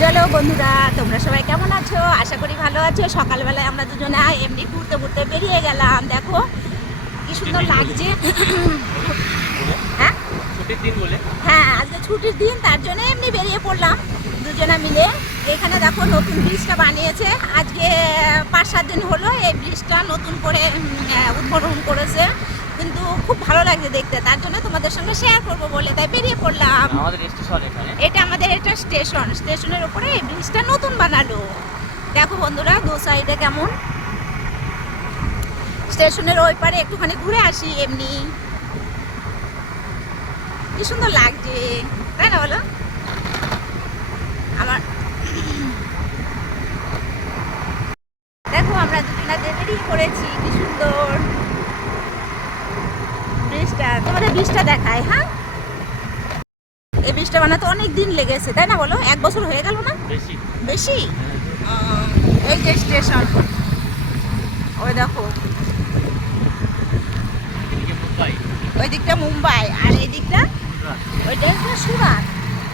চলো বন্ধুরা তোমরা সবাই কেমন আছো? আশা করি ভালো আছো। সকালবেলায় আমরা দুজনে এমনি ঘুরতে ঘুরতে বেরিয়ে গেলাম। দেখো কি সুন্দর লাগছে। হ্যাঁ? হ্যাঁ আজকে ছুটির দিন তার জন্য এমনি বেরিয়ে পড়লাম দুজনে মিলে। এখানে দেখো নতুন ব্রিজটা বানিয়েছে। আজকে পাঁচ সাত দিন হলো এই ব্রিজটা নতুন করে উদ্বোধন করেছে। কিন্তু খুব ভালো লাগছে দেখতে। তার জন্য তোমাদের সঙ্গে শেয়ার করব বলে তাই বেরিয়ে পড়লাম। আমাদের স্টেশন এখানে। এটা আমাদের এটা স্টেশন স্টেশনের উপরে এই ব্রিজটা নতুন বানালো। দেখো বন্ধুরা দু সাইডে কেমন। স্টেশনের ওই পারে একটুখানি ঘুরে আসি এমনি। কি সুন্দর লাগছে তাই না বলো? আমার দেখো আমরা দুজনা বেরিয়ে পড়েছি কি সুন্দর ব্রিজটা ব্রিজটা দেখায় হ্যাঁ? এই ব্রিজটা বানাতে অনেক দিন লেগেছে তাই না বলো? এক বছর হয়ে গেল না? বেশি। বেশি? এই যে স্টেশন। ওই দেখো। ওই দিকটা মুম্বাই আর এই দিকটা? ওইটা সুরাট।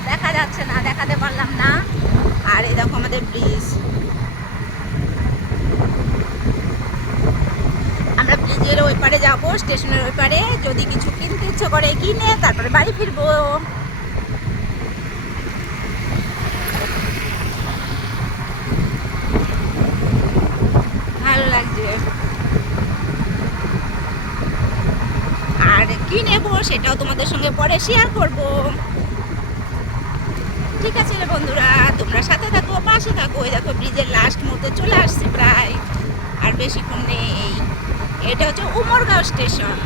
দেখা যাচ্ছে না দেখাতে পারলাম না। আর এই দেখো আমাদের ব্রিজ আমরা পারে যাব স্টেশনের ওই পারে। যদি কিছু কিনতে ইচ্ছে করে কিনে, তারপরে বাড়ি ফিরবো। ভালো লাগছে। আর কি নেব সেটাও তোমাদের সঙ্গে পরে শেয়ার করব। ঠিক আছে রে বন্ধুরা, তোমরা সাথে থাকো, পাশে থাকো। ওই দেখো ব্রিজের লাস্ট মতো চলে আসছে প্রায়। আর বেশিক্ষণ নেই। এটা হচ্ছে উমরগাঁও স্টেশন।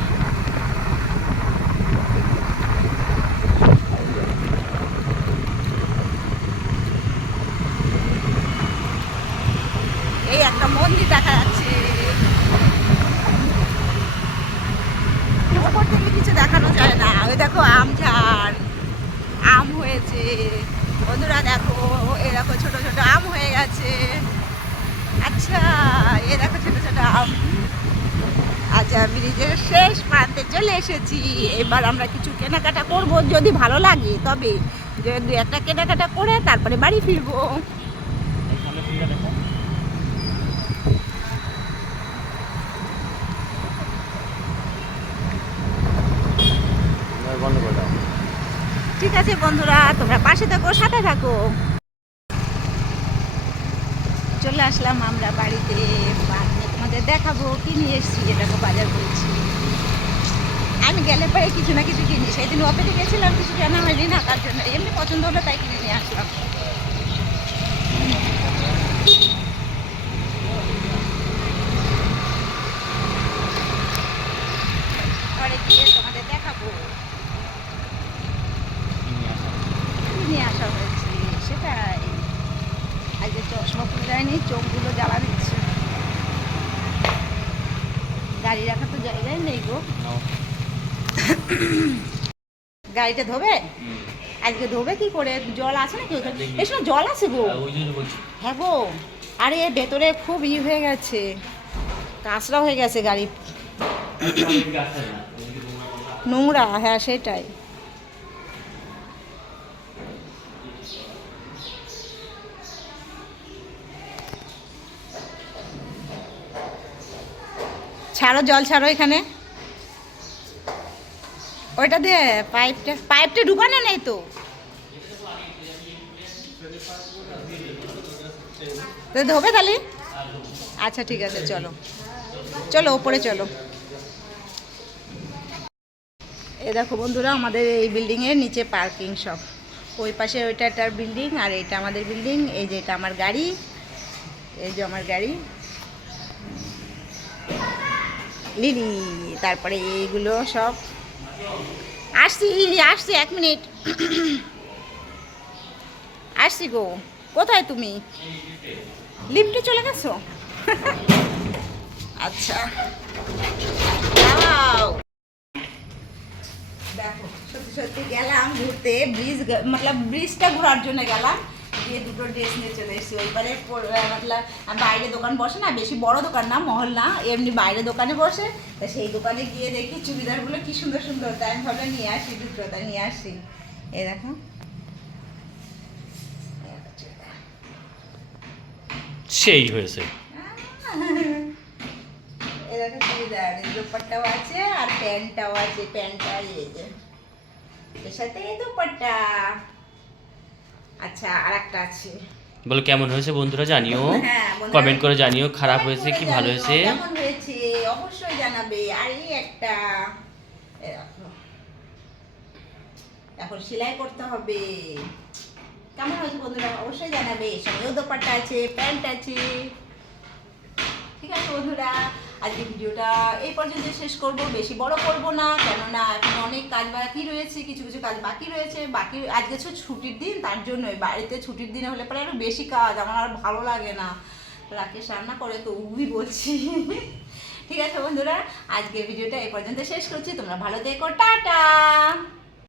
এই একটা মন্দির দেখা যাচ্ছে। ওপর থেকে কিছু দেখানো যায় না। ওই দেখো আম ঝাড়, আম হয়েছে। বন্ধুরা দেখো, এ দেখো ছোট ছোট আম হয়ে গেছে। আচ্ছা এ দেখো ছোট ছোট আম। আচ্ছা ব্রিজের শেষ প্রান্তে চলে এসেছি। এবার আমরা কিছু কেনাকাটা করব যদি ভালো লাগে। তবে যদি একটা কেনাকাটা করে তারপরে বাড়ি ফিরবো। ঠিক আছে বন্ধুরা তোমরা পাশে থাকো সাথে থাকো। চলে আসলাম আমরা বাড়িতে। বাড়িতে তোমাদের দেখাবো, কি নিয়ে এসেছি এটাকে বাজার করেছি। আমি গেলে পরে কিছু না কিছু কিনি। সেই দিন অফিসে গেছিলাম, কিছু কেনা হয়নি না, তার জন্য এমনি পছন্দ হলো, তাই কিনে নিয়ে আসলাম। পরে গিয়ে দেখাবো। আসা? হয়েছে, সেটাই। আজকে চশমা চোখগুলো গাড়ি রাখার তো জায়গায় নেই গো। গাড়িটা ধোবে? আজকে ধোবে কি করে? জল আছে নাকি ওখানে? এই সময় জল আছে গো। বলছি। হ্যাঁ গো। আরে ভেতরে খুব ই হয়ে গেছে। কাঁচরা হয়ে গেছে গাড়ি। নোংরা হ্যাঁ সেটাই। ছাড়ো, জল ছাড়ো এখানে। ওইটা দে, পাইপটা পাইপটা ঢুকানো নেই তো? তো ধোবে তাহলে? আচ্ছা ঠিক আছে, চলো। চলো, ওপরে চলো। এ দেখো বন্ধুরা, আমাদের এই বিল্ডিংয়ের নিচে পার্কিং সব ওই পাশে ওইটা একটা বিল্ডিং আর এটা আমাদের বিল্ডিং এই যে এটা আমার গাড়ি, এই যে আমার গাড়ি। লিলি, তারপরে এইগুলো সব। আসছি আসছি এক মিনিট। আসছি গো, কোথায় তুমি? লিফটে চলে গেছো? আচ্ছা। দেখো, সত্যি সত্যি গেলাম ঘুরতে, ব্রিজ মতলব ব্রিজটা ঘোরার জন্য গেলাম। গিয়ে দুটো ড্রেস নিয়ে চলে এসেছি। ওইবারে মতলব বাইরে দোকান বসে না বেশি বড় দোকান না মহল না এমনি বাইরে দোকানে বসে। তা সেই দোকানে গিয়ে দেখি চুড়িদারগুলো কি সুন্দর সুন্দর। তাই আমি ভাবলাম নিয়ে আসি দুটো তাই নিয়ে আসি। এই দেখো। চুড়িদার। সেই হয়েছে। এরকম চুড়িদার দোপাট্টাও আছে আর প্যান্টটাও আছে প্যান্টটা এই যে। এর সাথে এই দোপাট্টা। আচ্ছা আর একটা আছে। বলো কেমন হয়েছে বন্ধুরা জানিও? হ্যাঁ, কমেন্ট করে জানিও খারাপ হয়েছে কি ভালো হয়েছে? কেমন হয়েছে? অবশ্যই জানাবে। আর এই একটা এখন সেলাই করতে হবে। কেমন হয়েছে বন্ধুরা? অবশ্যই জানাবে। সঙ্গেও দোপাট্টা আছে প্যান্ট আছে। ঠিক আছে বন্ধুরা? আজকে ভিডিওটা এই পর্যন্ত শেষ করব। বেশি বড় করব না, কেননা এখন অনেক কাজ বাকি রয়েছে, কিছু কিছু কাজ বাকি রয়েছে। বাকি আজকে ছুটির দিন, তার জন্যই বাড়িতে ছুটির দিনে হলে পরে আরও বেশি কাজ, আমার আর ভালো লাগে না। রাকেশ রান্না করে তো উই বলছি। ঠিক আছে বন্ধুরা আজকে ভিডিওটা এই পর্যন্ত শেষ করছি। তোমরা ভালো থেকো, টাটা!